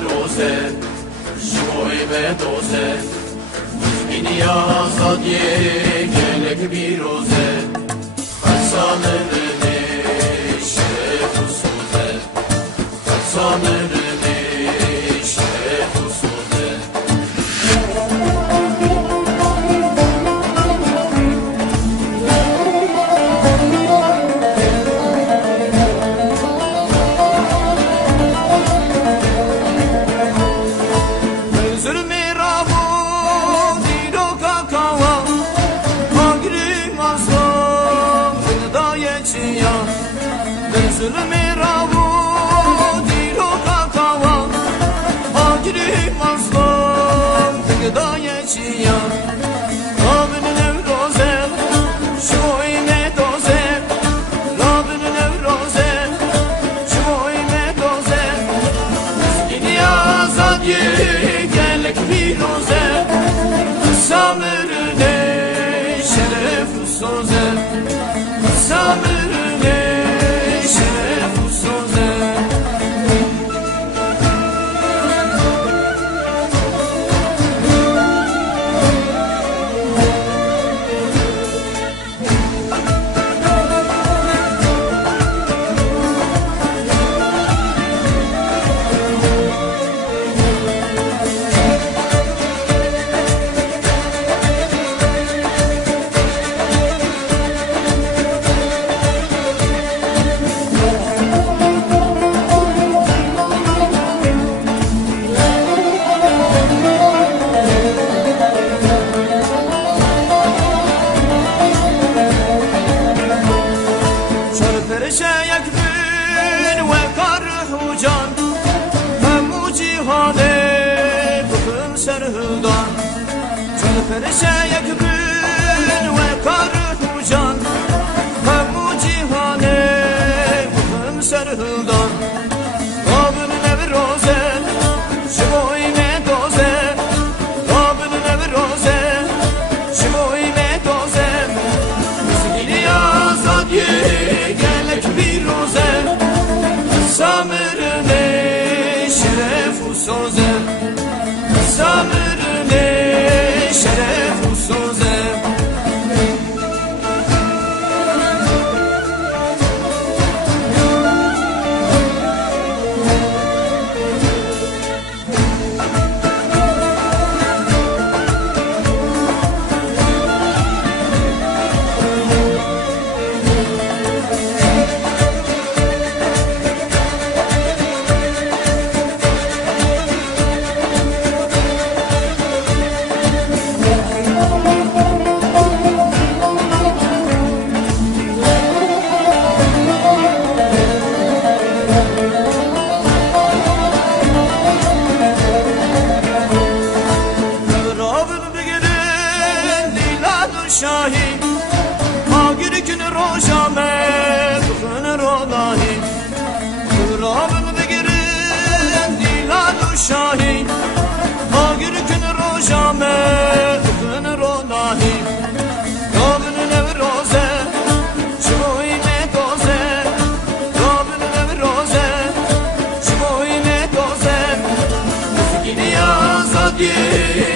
nevroze Jvoy ve doze Bini azad ye gelek biroze Kaçsanırını şeref usuze Kaçsanırını şeref usuze Zulme ravu diro kakawa Agri mazlum tıgıdaya çiya Labını nevroze Şuvoy medoze Labını nevroze Şuvoy medoze Gidi azad ye gelek biroze Samırne şeref usoze Samırne Şeyek bin ve karhu can Hemu cihane bıkın serhıdan Çölper şeyek bin ve karhu can Hemu cihane bıkın serhıdan Rabın nevroze Şivoy medoze Rabın nevroze Şivoy medoze Müzgili azad ye Samırne şeref usoze Samırne şeref usoze Şahi Agir gün rojame Kın ronahi Kıvrabın begirin Diladu şahi Agir gün rojame Kın ronahi Rabın nevroze Şivoy medoze Rabın nevroze Şivoy medoze Müzgini azad ye